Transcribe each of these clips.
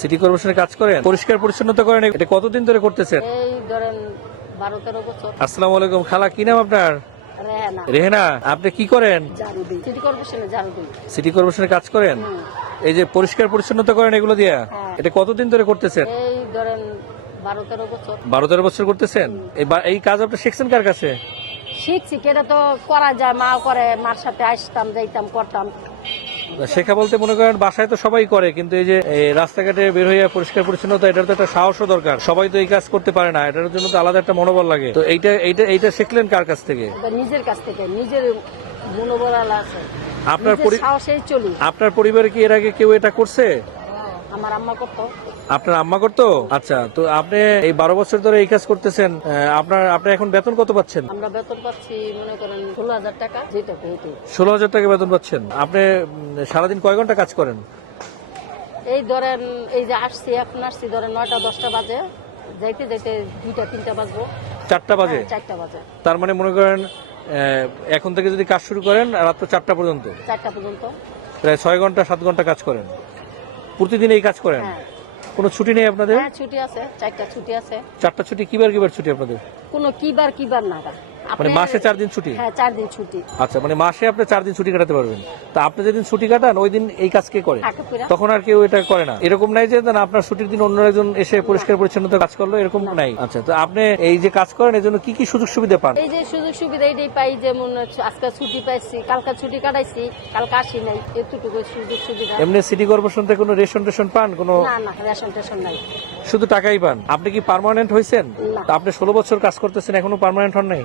City কর্পোরেশনের কাজ করেন, পরিষ্কার পরিচ্ছন্নতা করেন, এটা কতদিন ধরে করতেছেন? এই ধরেন 12-13 বছর। আসসালামু আলাইকুম খালা, কি নাম আপনার? রেহানা। রেহেনা, আপনি কি করেন? ঝাড়ু দিই, সিটি কর্পোরেশনে ঝাড়ু দিই। সিটি কর্পোরেশনের কাজ করেন, এই যে পরিষ্কার পরিচ্ছন্নতা করেন এগুলো দিয়া, হ্যাঁ। এটা কতদিন ধরে করতেছেন? এই ধরেন 12-13 বছর। 12-13 বছর করতেছেন। এই কাজ আপনি শিখছেন কার কাছে? শিখছি, কেটা তো করা যায়, মা করে, মার সাথে আসতাম, যাইতাম, করতাম। শেখা বলতে মনে করেন বাসায় তো সবাই করে, কিন্তু এই যে রাস্তাঘাটে বের হইয়া পরিষ্কার পরিচ্ছন্নতা, এটার তো একটা সাহসও দরকার। সবাই তো এই কাজ করতে পারে না, এটার জন্য তো আলাদা একটা মনোবল লাগে। তো এইটা শিখলেন কার কাছ থেকে? এটা নিজের কাছ থেকে, নিজের মনোবল আছে, আপনার নিজের সাহসেই চলি। আপনার পরিবারে কি এর আগে কেউ এটা করছে? আমার আম্মা করতো। আপনার আম্মা করতো? আচ্ছা, তো আপনি এই 12 বছর ধরে এই কাজ করতেছেন, আপনি এখন বেতন কত পাচ্ছেন? আমরা বেতন পাচ্ছি মনে করেন 16,000 টাকা, যেটা পেয়েছি। 16,000 টাকা বেতন পাচ্ছেন। আপনি সারাদিন কয় ঘন্টা কাজ করেন? এই ধরেন এই যে আসছি, এখন আসছি ধরেন 9টা-10টা বাজে, যাইতে যাইতে 2টা-3টা বাজবো। 4টা বাজে? 4টা বাজে। তার মানে মনে করেন এখন থেকে যদি কাজ শুরু করেন রাত 4টা পর্যন্ত, 4টা পর্যন্ত প্রায় 6 ঘন্টা 7 ঘন্টা কাজ করেন। প্রতিদিন এই কাজ করেন? হ্যাঁ। কোনো ছুটি নেই আপনাদের? হ্যাঁ, ছুটি আছে, 4টা ছুটি আছে। 4টা ছুটি? কিবার ছুটি আপনাদের? কোনো কিবার না। মানে মাসে 4 দিন ছুটি? হ্যাঁ, 4 দিন ছুটি। আচ্ছা, মানে মাসে আপনি 4 দিন ছুটি কাটাতে পারবেন। তা আপনি যেদিন ছুটি কাটান ওই দিন এই কাজ কে করে? থাকে পুরা। তখন আর কেউ এটা করে না? এরকম নাই যে না আপনার ছুটির দিন অন্য একজন এসে পরিষ্কার পরিচ্ছন্নতা কাজ করলো, এরকম নাই? আচ্ছা, তো আপনি এই যে কাজ করেন এর জন্য কি কি সুযোগ সুবিধা পান? এই যে সুযোগ সুবিধা এইটাই পাই, যেমন আজকে ছুটি পাইছি, কালকে ছুটি কাটাইছি, কালকে আসি নাই, এতটুকু সুযোগ সুবিধা। এমনি সিটি কর্পোরেশন থেকে কোনো রেশন পান? কোনো না, রেশন টেশন নাই। শুধু টাকাই পান? আপনি কি পার্মানেন্ট হয়েছেন? না। তা আপনি 16 বছর কাজ করতেছেন, এখনো পার্মানেন্ট হন নাই?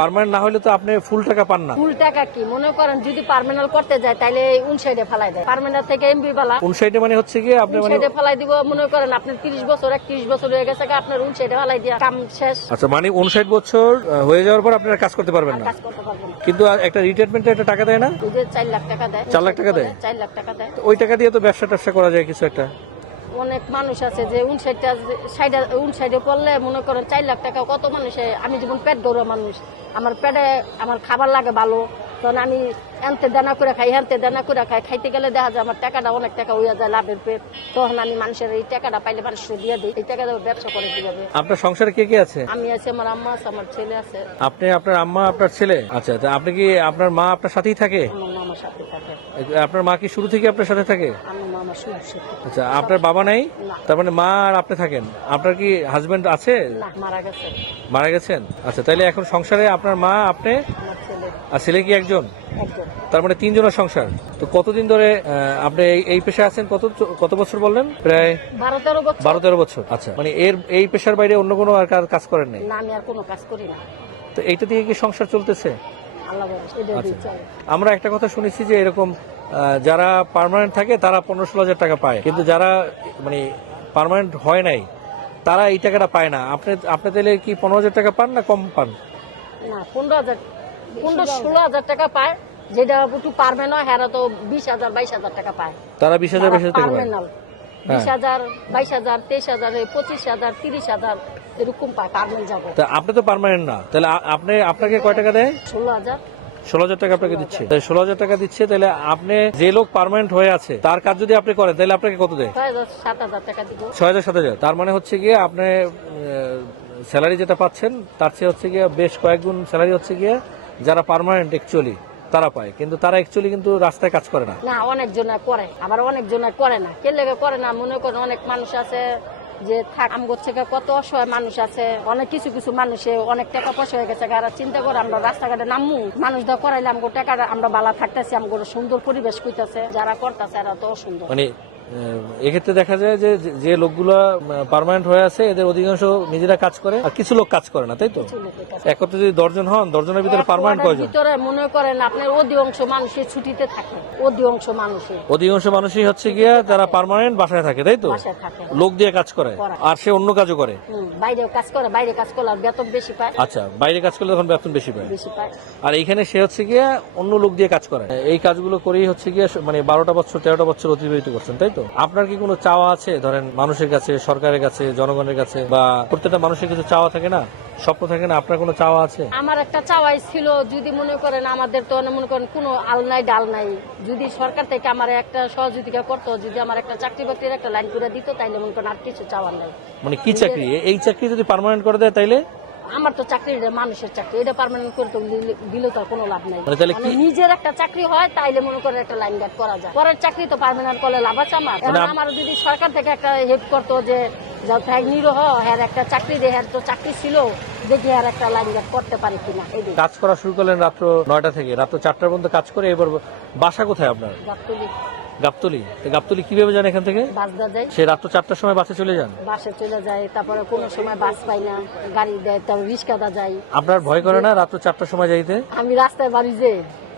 পার্মানেন্ট না হলে তো আপনি ফুল টাকা পান না। ফুল টাকা কি মনে করেন, যদি পার্মানেন্ট করতে যায় তাহলে উনসাইডে ফেলাই দেয়। পার্মানেন্ট থেকে এমবি বালা উনসাইডে মানে হচ্ছে কি আপনি মানে উনসাইডে ফেলাই দিব। মনে করেন আপনার 30 বছর 31 বছর হয়ে গেছে, আপনার উনসাইডে ফেলাই দিয়া কাম শেষ। আচ্ছা, মানে 59 বছর হয়ে যাওয়ার পর আপনারা কাজ করতে পারবেন না? কাজ করতে পারবেন না। কিন্তু একটা রিটায়ারমেন্টে একটা টাকা দেয় না? ওই যে 4 লাখ টাকা দেয়। 4 লাখ টাকা দেয়? 4 লাখ টাকা দেয়। তো ওই টাকা দিয়ে তো ব্যবসা ট্যাবসা করা যায় কিছু একটা। অনেক মানুষ আছে যে উনসাইডে পড়লে মনে করেন 4 লাখ টাকা, কত মানুষে। আমি যেমন পেট গৌরব মানুষ, আমার পেটে আমার খাবার লাগে ভালো, তখন আমি এনতে দানা করে খাই, হেনতে দানা করে খাই। খাইতে গেলে দেখা যায় আমার টাকাটা অনেক টাকা হইয়া যায়, লাভের পেট। তখন আমি মানুষের এই টাকাটা পাইলে মানুষের দিয়ে দিই, এই টাকা ব্যবসা করে কিভাবে। আপনার সংসারে কে কে আছে? আমি আছি, আমার আম্মা আছে, আমার ছেলে আছে। আপনি, আপনার আম্মা, আপনার ছেলে? আচ্ছা, তো আপনি কি, আপনার মা আপনার সাথেই থাকে? আমার মামার সাথে থাকে। আপনার মা কি শুরু থেকে আপনার সাথে থাকে? আমার মামা শুরু। আচ্ছা, আপনার বাবা নাই? না। তার মানে মা আর আপনি থাকেন। আপনার কি হাজবেন্ড আছে? না, মারা গেছে। মারা গেছেন? আচ্ছা, তাহলে এখন সংসারে আপনার মা, আপনি আমার ছেলে আর ছেলে কি একজন? একজন। তার মানে 3 জনের সংসার। তো কতদিন ধরে আপনি এই পেশায় আছেন? কত বছর বললেন? প্রায় 12-13 বছর। 12-13 বছর। আচ্ছা, মানে এই পেশার বাইরে অন্য কোনো আর কাজ করেন নাই? না, আমি আর কোনো কাজ করি না। তো এইটা দিয়ে কি সংসার চলতেছে? আল্লাহ ভরসা, এটা আচ্ছা, চাই। আমরা একটা কথা শুনেছি যে এরকম যারা পার্মানেন্ট থাকে তারা 15-16 হাজার টাকা পায়, কিন্তু যারা মানে পার্মানেন্ট হয় নাই তারা এই টাকাটা পায় না। আপনি তাহলে কি 15,000 টাকা পান না কম পান? না, 15-16 হাজার টাকা পায়। যেটা একটু পারবে না, হেরা তো 20,000-22,000 টাকা পায়। তারা 20,000-22,000 টাকা পায়? পার্মেনাল 20,000, 22,000, 23,000, 25,000, 30,000 এরকম পায় পার্মেন্ট যাবো। তা আপনি তো পার্মানেন্ট না, তাহলে আপনাকে কয় টাকা দেয়? 16,000। 16,000 টাকা আপনাকে দিচ্ছে। তাই 16,000 টাকা দিচ্ছে, তাহলে আপনি যে লোক পার্মানেন্ট হয়ে আছে তার কাজ যদি আপনি করেন তাহলে আপনাকে কত দেয়? 6,000-7,000 টাকা দিব। 6,000-7,000। তার মানে হচ্ছে গিয়ে আপনি স্যালারি যেটা পাচ্ছেন তার চেয়ে হচ্ছে গিয়ে বেশ কয়েক গুণ স্যালারি হচ্ছে গিয়ে যারা পার্মানেন্ট অ্যাকচুয়ালি তারা পায়, কিন্তু তারা অ্যাকচুয়ালি কিন্তু রাস্তায় কাজ করে না। না, অনেকজনে করে, আবার অনেকজনে করে না। কে লেগে করে না, মনে করেন অনেক মানুষ আছে যে থাক আমগোর থেকে কত অসহায় মানুষ আছে, অনেক কিছু মানুষে অনেক টাকা পয়সা হয়ে গেছে, আর চিন্তা করে আমরা রাস্তাঘাটে নামমু, মানুষ দা করাইলে আমগো টাকাটা আমরা বালা থাকতেছি, আমগো সুন্দর পরিবেশ কইতাছে, যারা করতেছে এরা তো অসুন্দর। মানে এক্ষেত্রে দেখা যায় যে যে লোকগুলো পার্মানেন্ট হয়ে আছে এদের অধিকাংশ নিজেরা কাজ করে আর কিছু লোক কাজ করে না, তাই তো? একত্রে যদি 10 জন হন, 10 জনের ভিতরে পার্মানেন্ট কয়জন? ভিতরে মনে করেন আপনার অধিকাংশ মানুষের ছুটিতে থাকে, অধিকাংশ মানুষই হচ্ছে গিয়া তারা পার্মানেন্ট বাসায় থাকে, তাই তো? বাসায় থাকে, লোক দিয়ে কাজ করে আর সে অন্য কাজও করে। বাইরে কাজ করে, বাইরে কাজ করলে বেতন বেশি পায়। আচ্ছা, বাইরে কাজ করলে তখন বেতন বেশি পায়। পায়। আর এইখানে সে হচ্ছে গিয়া অন্য লোক দিয়ে কাজ করে। এই কাজগুলো করেই হচ্ছে গিয়া মানে 12টা বছর 13টা বছর অতিবাহিত করছেন, তাই তো? আপনার কি কোনো চাওয়া আছে ধরেন মানুষের কাছে, সরকারের কাছে, জনগণের কাছে, বা প্রত্যেকটা মানুষের কিছু চাওয়া থাকে না, স্বপ্ন থাকে না, আপনার কোনো চাওয়া আছে? আমার একটা চাওয়াই ছিল, যদি মনে করেন আমাদের তো মনে করেন কোনো আল নাই ডাল নাই, যদি সরকার থেকে আমার একটা সহযোগিতা করতো, যদি আমার একটা চাকরি বাকরির একটা লাইন করে দিত, তাইলে মনে করেন আর কিছু চাওয়ার নাই। মানে কি চাকরি? এই চাকরি যদি পার্মানেন্ট করে দেয় তাইলে? আমার তো চাকরি মানুষের চাকরি, এটা পার্মানেন্ট করে তো দিলে তো আর কোনো লাভ নাই। মানে তাহলে মানে নিজের একটা চাকরি হয় তাইলে মনে করেন একটা লাইন গার্ড করা যায়। পরের চাকরি তো পার্মানেন্ট করলে লাভ আছে আমার। এখন আমার যদি সরকার থেকে একটা হেল্প করতো যে নিরহ হ্যাঁ একটা চাকরি দেয়, হ্যাঁ তো চাকরি ছিল, দেখি আর একটা লাইন গার্ড করতে পারে কিনা। এই কাজ করা শুরু করলেন রাত্র 9টা থেকে, রাত্র 4টার পর্যন্ত কাজ করে। এবার বাসা কোথায় আপনার? গাবতলী। গাবতলী। গাবতলী কিভাবে যান এখান থেকে? বাসদা যায়, সে রাত্র 4টার সময় বাসে চলে যান? বাসে চলে যায়, তারপরে কোনো সময় বাস পাই না, গাড়ি দেয়, তারপর রিক্সাটা যাই। আপনার ভয় করে না রাত্র 4টার সময় যাইতে? আমি রাস্তায় বাড়ি যে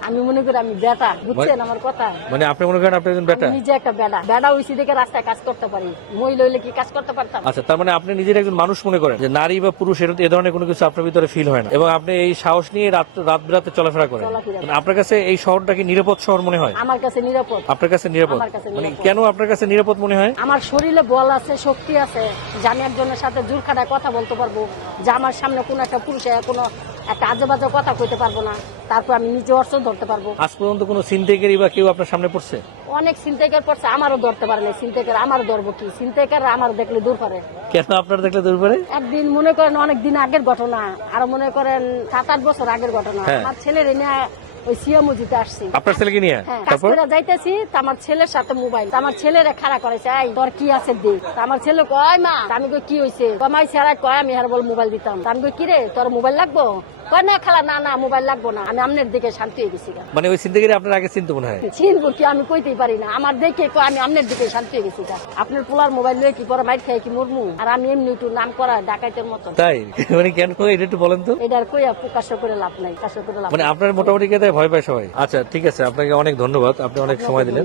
আমি মনে করি আমি বেটা, বুঝছেন আমার কথা? মানে আপনি মনে করেন আপনি একজন বেটা? নিজে একটা বেটা হইছি দেখে রাস্তায় কাজ করতে পারি, মহিলা হইলে কি কাজ করতে পারতাম? আচ্ছা, তার মানে আপনি নিজের একজন মানুষ মনে করেন যে নারী বা পুরুষ এ ধরনের কোনো কিছু আপনার ভিতরে ফিল হয় না, এবং আপনি এই সাহস নিয়ে রাত বিরাতে চলাফেরা করেন। মানে আপনার কাছে এই শহরটা কি নিরাপদ শহর মনে হয়? আমার কাছে নিরাপদ। আপনার কাছে নিরাপদ? আমার কাছে মানে নিরাপদ। কেন আপনার কাছে নিরাপদ মনে হয়? আমার শরীরে বল আছে, শক্তি আছে, যে আমি একজনের সাথে জোর খাটায় কথা বলতে পারবো, যে আমার সামনে কোনো একটা পুরুষে কোনো একটা আজে বাজে কথা কইতে পারবো না, তারপর আমি নিজে অর্জন ধরতে পারবো। আজ পর্যন্ত কোনো ছিনতাইকারী বা কেউ আপনার সামনে পড়ছে? অনেক ছিনতাইকার পড়ছে, আমারও ধরতে পারে না। ছিনতাইকার আমারও ধরবো কি? ছিনতাইকার আমার দেখলে দূর করে। কেন আপনার দেখলে দূর করে? একদিন মনে করেন অনেক দিন আগের ঘটনা, আরো মনে করেন 7-8 বছর আগের ঘটনা। হ্যাঁ। আমার ছেলের এনে ওই সিয়ামুজিতে আসছি। আপনার ছেলেকে নিয়ে? হ্যাঁ, কাজ তারপর? করে যাইতেছি, তা আমার ছেলের সাথে মোবাইল, তা আমার ছেলেরে খাড়া করেছে, এই তোর কি আছে দেখ। তা আমার ছেলে কয় মা, তা আমি কই কি হইছে? কমাই ছেড়াই কয় আমি হার বল মোবাইল দিতাম। তা আমি কই কি রে তোর মোবাইল লাগবো? কয় না খালা, না মোবাইল লাগবো না, আমি আপনার দিকে শান্তি হয়ে গেছি। মানে ওই ছিনতাইকারী আপনার আগে চিনতে মনে হয়? চিনবো কি আমি কইতেই পারি না, আমার দেখে কয় আমি আপনার দিকে শান্তি হয়ে গেছি। আপনার পোলার মোবাইল লয়ে কি পরে মাইর খাই কি মরমু? আর আমি এমনি একটু নাম করা ডাকাইতের মতো। তাই? মানে কেন, এটা একটু বলেন তো। এটার কইয়া প্রকাশ করে লাভ নাই, প্রকাশ করে লাভ নাই। মানে আপনার মোটামুটি কে ভয় পায় সবাই? আচ্ছা ঠিক আছে, আপনাকে অনেক ধন্যবাদ, আপনি অনেক সময় দিলেন।